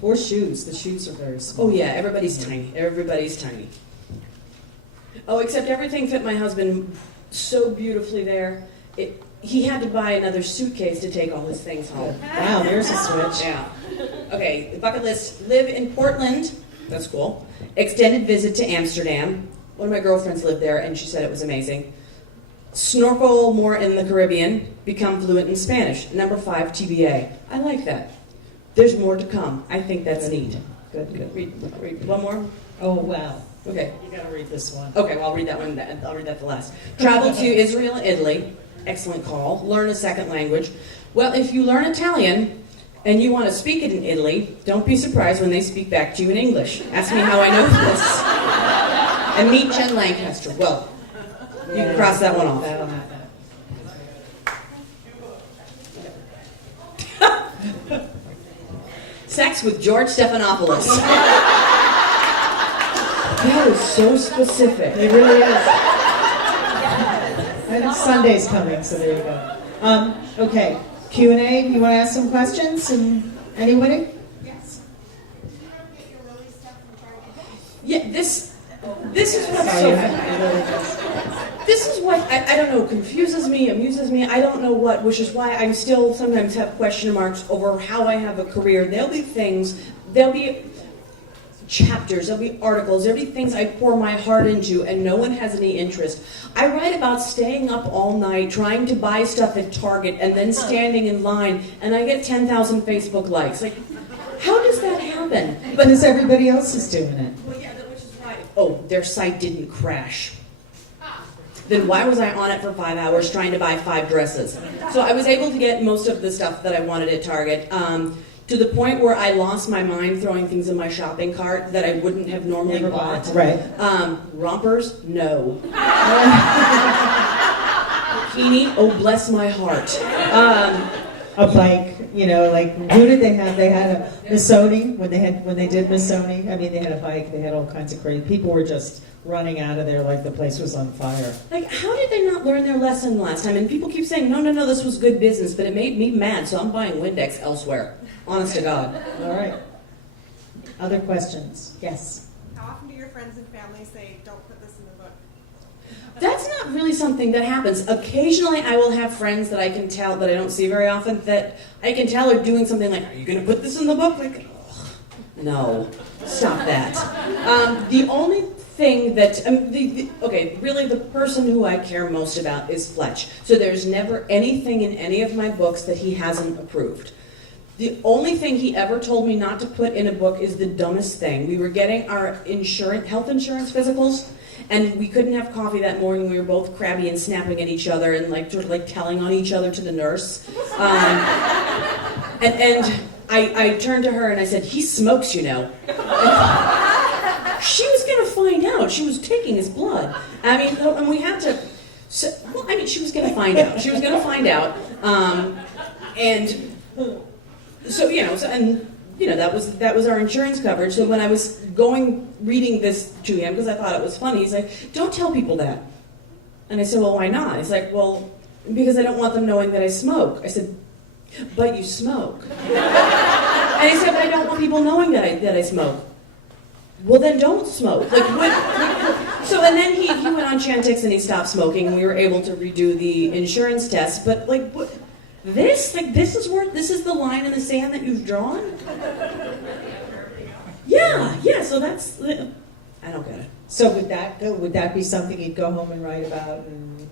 Or shoes. The shoes are very small. oh yeah, everybody's tiny. Everybody's tiny. Oh, except everything fit my husband so beautifully there. He had to buy another suitcase to take all his things home. Wow, there's a switch. Yeah. Okay, bucket list. Live in Portland. That's cool. Extended visit to Amsterdam. One of my girlfriends lived there, and she said it was amazing. Snorkel more in the Caribbean. Become fluent in Spanish. Number 5, TBA. I like that. There's more to come. I think that's neat. Good. Read one more? Oh, wow. Okay. You got to read this one. Okay, well, I'll read that one. I'll read that for last. Travel to Israel and Italy. Excellent call. Learn a second language. Well, if you learn Italian and you want to speak it in Italy, don't be surprised when they speak back to you in English. Ask me how I know this. And meet Jen Lancaster. Well, you can cross that one off. That'll happen. Sex with George Stephanopoulos. That is so specific. It really is. And Sunday's coming, so there you go. Okay, Q&A. You want to ask some questions? And anybody? Yes. Make a Lily stuff from Target. Yeah, this is what's Oh, so you funny. have to really just- This is what, I don't know, confuses me, amuses me, I don't know what, which is why I still sometimes have question marks over how I have a career. There'll be things, there'll be chapters, there'll be articles, there'll be things I pour my heart into and no one has any interest. I write about staying up all night, trying to buy stuff at Target and then standing in line and I get 10,000 Facebook likes. Like, how does that happen? Because everybody else is doing it. Well, yeah, which is why. Oh, their site didn't crash. Then why was I on it for 5 hours trying to buy 5 dresses? So I was able to get most of the stuff that I wanted at Target, to the point where I lost my mind throwing things in my shopping cart that I wouldn't have normally Never bought. bought. Right. Rompers? No. Bikini? Oh, bless my heart. A bike, you know, like who did they have? They had a Missoni when they did Missoni. I mean, they had a bike. They had all kinds of crazy. People were just running out of there like the place was on fire. Like, how did they not learn their lesson last time? And people keep saying, no, this was good business, but it made me mad, so I'm buying Windex elsewhere. Honest to God. All right. Other questions? Yes. How often do your friends and family say, don't put this in the book? That's not really something that happens. Occasionally I will have friends that I can tell, that I don't see very often, that I can tell are doing something like, are you going to put this in the book? Like, ugh, no, stop that. The only thing that, really the person who I care most about is Fletch. So there's never anything in any of my books that he hasn't approved. The only thing he ever told me not to put in a book is the dumbest thing. We were getting our health insurance physicals, and we couldn't have coffee that morning. We were both crabby and snapping at each other and like telling on each other to the nurse. And I turned to her and I said, he smokes, you know. She was going to find out. She was taking his blood. I mean, and we had to. She was going to find out. She was going to find out. And so, that was our insurance coverage. So when I was reading this to him, because I thought it was funny, he's like, don't tell people that. And I said, well, why not? He's like, well, because I don't want them knowing that I smoke. I said, but you smoke. And he said, but I don't want people knowing that I smoke. Well, then don't smoke. Like, what? So, and then he went on Chantix and he stopped smoking, and we were able to redo the insurance test. But like, what? This is the line in the sand that you've drawn? Yeah. So that's, I don't get it. So would that be something you'd go home and write about, and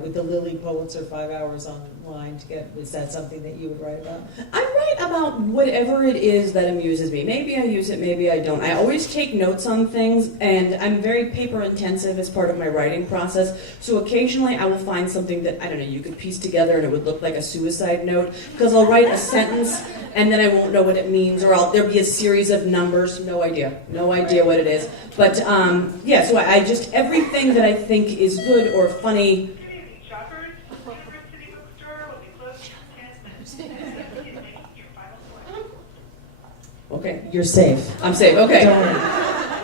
with the Lily Pulitzer 5 hours online to get? Is that something that you would write about? I write about whatever it is that amuses me. Maybe I use it, maybe I don't. I always take notes on things, and I'm very paper intensive as part of my writing process. So occasionally I will find something that, I don't know, you could piece together and it would look like a suicide note, because I'll write a sentence and then I won't know what it means, or there'll be a series of numbers, no idea what it is. But so I just, everything that I think is good or funny. Shoppers, City Bookstore will be closed in 10 minutes. Okay. You're safe. I'm safe. Okay. Don't worry.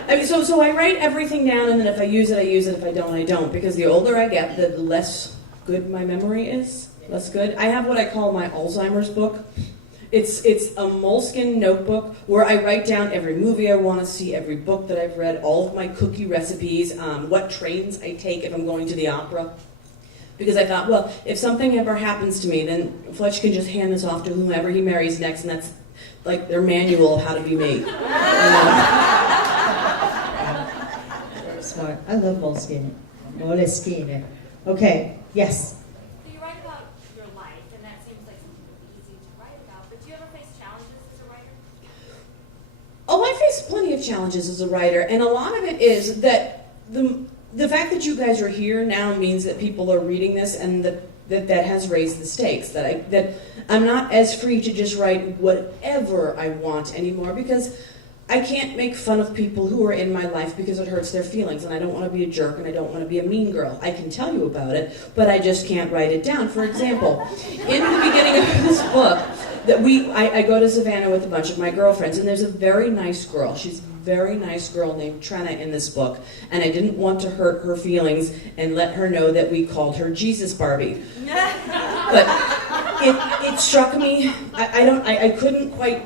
I mean, so I write everything down, and then if I use it, I use it. If I don't, I don't. Because the older I get, the less good my memory is. Less good. I have what I call my Alzheimer's book. It's a moleskin notebook where I write down every movie I want to see, every book that I've read, all of my cookie recipes, what trains I take if I'm going to the opera. Because I thought, well, if something ever happens to me, then Fletch can just hand this off to whomever he marries next, and that's like their manual of how to be me. You know? Very smart. I love Moleskine. Moleskine. Okay, yes. So you write about your life, and that seems like something really easy to write about, but do you ever face challenges as a writer? Oh, I face plenty of challenges as a writer, and a lot of it is that the fact that you guys are here now means that people are reading this, and that has raised the stakes. That I'm not as free to just write whatever I want anymore, because I can't make fun of people who are in my life because it hurts their feelings, and I don't want to be a jerk, and I don't want to be a mean girl. I can tell you about it, but I just can't write it down. For example, in the beginning of this book, I go to Savannah with a bunch of my girlfriends, and there's a very nice girl. She's a very nice girl named Trenna in this book, and I didn't want to hurt her feelings and let her know that we called her Jesus Barbie. But it struck me. I couldn't quite.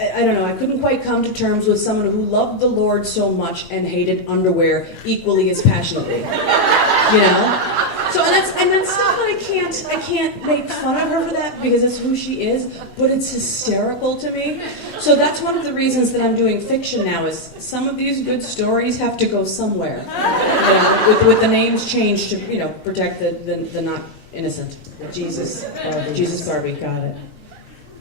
I don't know, I couldn't quite come to terms with someone who loved the Lord so much and hated underwear equally as passionately. You know? So and that's stuff that I can't make fun of her for that because it's who she is, but it's hysterical to me. So that's one of the reasons that I'm doing fiction now, is some of these good stories have to go somewhere. You know, with the names changed to, you know, protect the not innocent. Jesus Barbie. Jesus Barbie. Got it.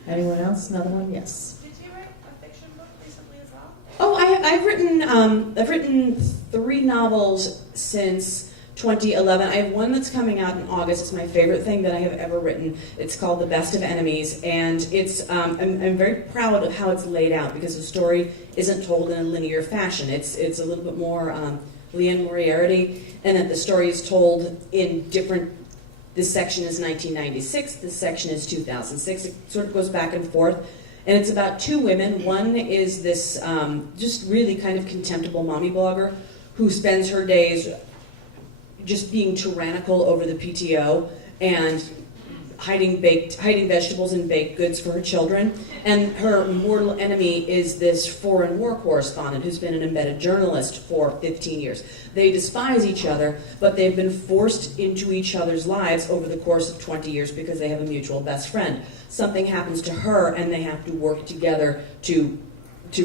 Anyone else? Another one? Yes. Did you write a fiction book recently as well? Oh, I've written 3 novels since 2011. I have one that's coming out in August. It's my favorite thing that I have ever written. It's called The Best of Enemies, and it's I'm very proud of how it's laid out because the story isn't told in a linear fashion. It's a little bit more Leanne Moriarty, and that the story is told in different. This section is 1996. This section is 2006. It sort of goes back and forth. And it's about 2 women. One is this just really kind of contemptible mommy blogger who spends her days just being tyrannical over the PTO and hiding vegetables and baked goods for her children. And her mortal enemy is this foreign war correspondent who's been an embedded journalist for 15 years. They despise each other, but they've been forced into each other's lives over the course of 20 years because they have a mutual best friend. Something happens to her and they have to work together to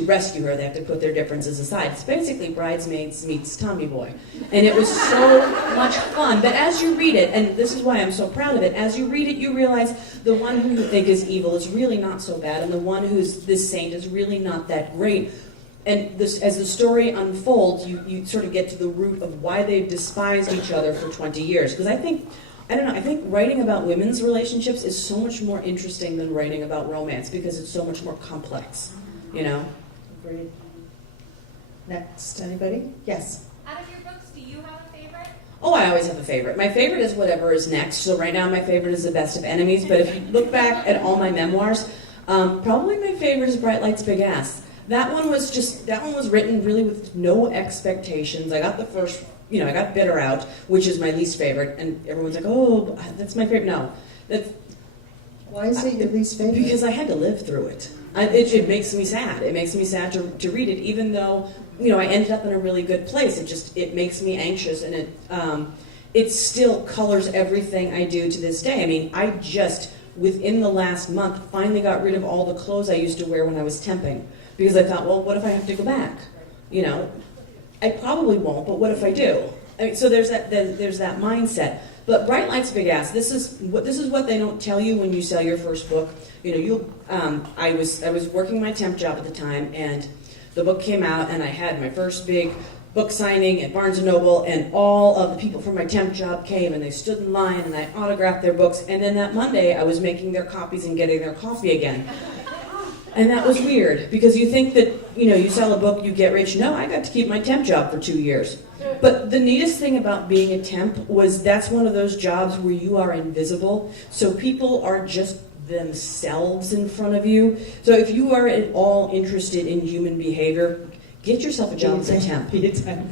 rescue her. They have to put their differences aside. It's basically Bridesmaids meets Tommy Boy. And it was so much fun. But as you read it, and this is why I'm so proud of it, as you read it, you realize the one who you think is evil is really not so bad, and the one who's this saint is really not that great. And this, as the story unfolds, you sort of get to the root of why they've despised each other for 20 years. Because I think writing about women's relationships is so much more interesting than writing about romance because it's so much more complex, you know? Agreed. Next, anybody? Yes. Out of your books, do you have a favorite? Oh, I always have a favorite. My favorite is whatever is next. So right now my favorite is The Best of Enemies. But if you look back at all my memoirs, probably my favorite is Bright Light's Big Ass. That one was written really with no expectations. I got the first, I got Bitter Out, which is my least favorite. And everyone's like, oh, that's my favorite. No. Why is it your least favorite? Because I had to live through it. It makes me sad. It makes me sad to read it, even though I ended up in a really good place. It makes me anxious, and it still colors everything I do to this day. I mean, I just within the last month finally got rid of all the clothes I used to wear when I was temping because I thought, well, what if I have to go back? I probably won't, but what if I do? I mean, so there's that mindset. But Bright Light's Big Ass. This is what they don't tell you when you sell your first book. I was working my temp job at the time, and the book came out, and I had my first big book signing at Barnes & Noble, and all of the people from my temp job came, and they stood in line, and I autographed their books, and then that Monday, I was making their copies and getting their coffee again. And that was weird, because you think that, you sell a book, you get rich. No, I got to keep my temp job for 2 years. But the neatest thing about being a temp was that's one of those jobs where you are invisible, so people are just themselves in front of you. So if you are at all interested in human behavior, get yourself a job as a temp. Be a temp.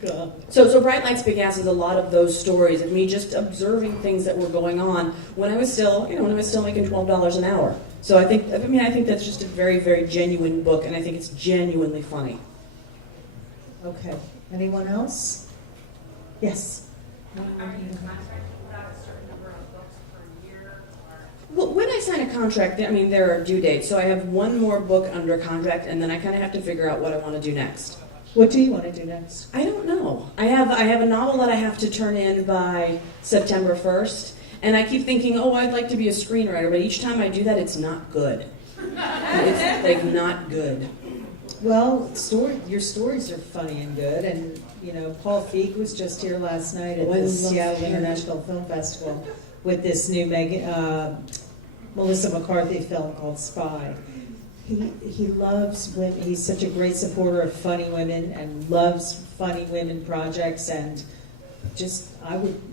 God. So Bright Lights, Big Ass is a lot of those stories of me just observing things that were going on when I was still, making $12 an hour. So I think that's just a very, very genuine book, and I think it's genuinely funny. Okay. Anyone else? Yes. Are you contracted without a certain number of books per year? Or? Well, when I sign a contract, there are due dates. So I have one more book under contract, and then I kind of have to figure out what I want to do next. What do you want to do next? I don't know. I have a novel that I have to turn in by September 1st, and I keep thinking, I'd like to be a screenwriter, but each time I do that, it's not good. It's like not good. Well, your stories are funny and good, and Paul Feig was just here last night at the Seattle International Film Festival with this new Melissa McCarthy film called Spy. He loves women. He's such a great supporter of funny women and loves funny women projects, and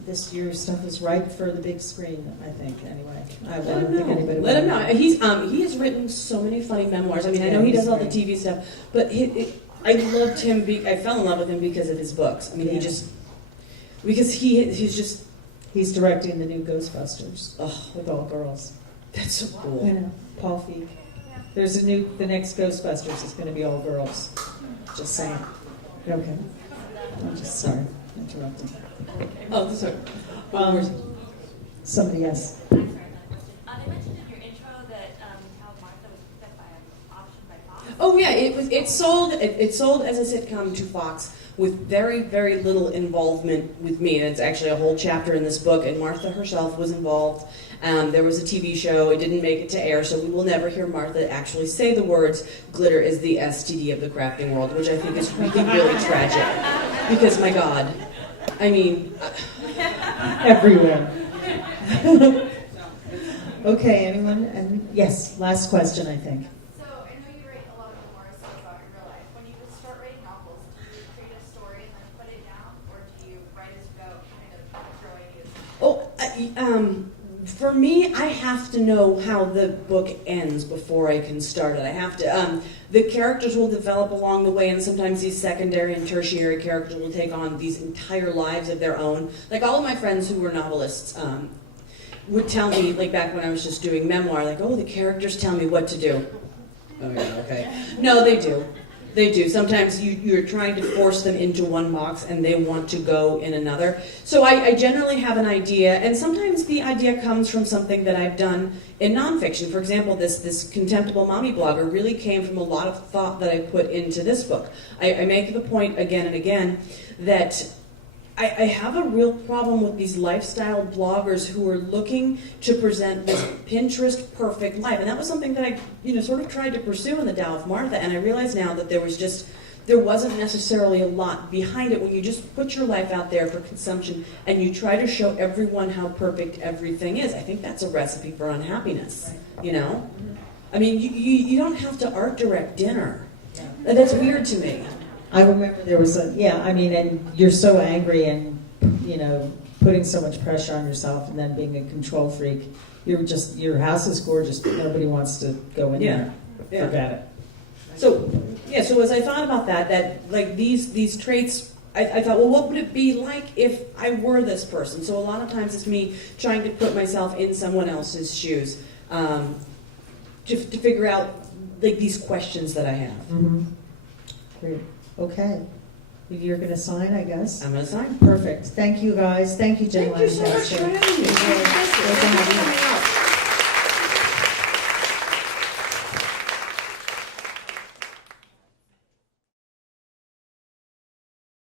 this year's stuff is ripe for the big screen, I think, anyway. I don't think anybody Let him know. He has written so many funny memoirs. I know he does all the TV stuff, but I loved him. I fell in love with him because of his books. He's directing the new Ghostbusters with all girls. That's so cool. I know, Paul Feig. There's the next Ghostbusters is going to be all girls. Just saying. Okay. I'm just sorry, interrupting. Oh, sorry. Somebody else. They mentioned in your intro that how Martha was picked up by an auction by Fox. Oh yeah, it sold as a sitcom to Fox with very, very little involvement with me. And it's actually a whole chapter in this book, and Martha herself was involved. There was a TV show, it didn't make it to air, so we will never hear Martha actually say the words, glitter is the STD of the crafting world, which I think is really, really tragic. Because, my God, everywhere. Okay, anyone? And yes, last question, I think. So I know you write a lot of memoirs about your real life. When you start writing novels, do you create a story and then put it down, or do you write as you go, kind of throw ideas? For me, I have to know how the book ends before I can start it. I have to. The characters will develop along the way, and sometimes these secondary and tertiary characters will take on these entire lives of their own. Like all of my friends who were novelists would tell me, like back when I was just doing memoir, like, the characters tell me what to do. Oh yeah, okay. No, they do. They do. Sometimes you're trying to force them into one box and they want to go in another. So I generally have an idea, and sometimes the idea comes from something that I've done in nonfiction. For example, this Contemptible Mommy blogger really came from a lot of thought that I put into this book. I make the point again and again that I have a real problem with these lifestyle bloggers who are looking to present this Pinterest perfect life. And that was something that I sort of tried to pursue in the Tao of Martha, and I realize now that there wasn't necessarily a lot behind it when you just put your life out there for consumption and you try to show everyone how perfect everything is. I think that's a recipe for unhappiness, you don't have to art direct dinner. That's weird to me. I remember there was and you're so angry and, putting so much pressure on yourself and then being a control freak. Your house is gorgeous, but nobody wants to go in there. Yeah. Forget it. So as I thought about that like these traits, I thought, well, what would it be like if I were this person? So a lot of times it's me trying to put myself in someone else's shoes to figure out like these questions that I have. Mm-hmm. Great. Okay. You're going to sign, I guess? I'm going to sign. Perfect. Thank you, guys. Thank you, Jen Thank you so much Lancaster. for having me. Great to have you.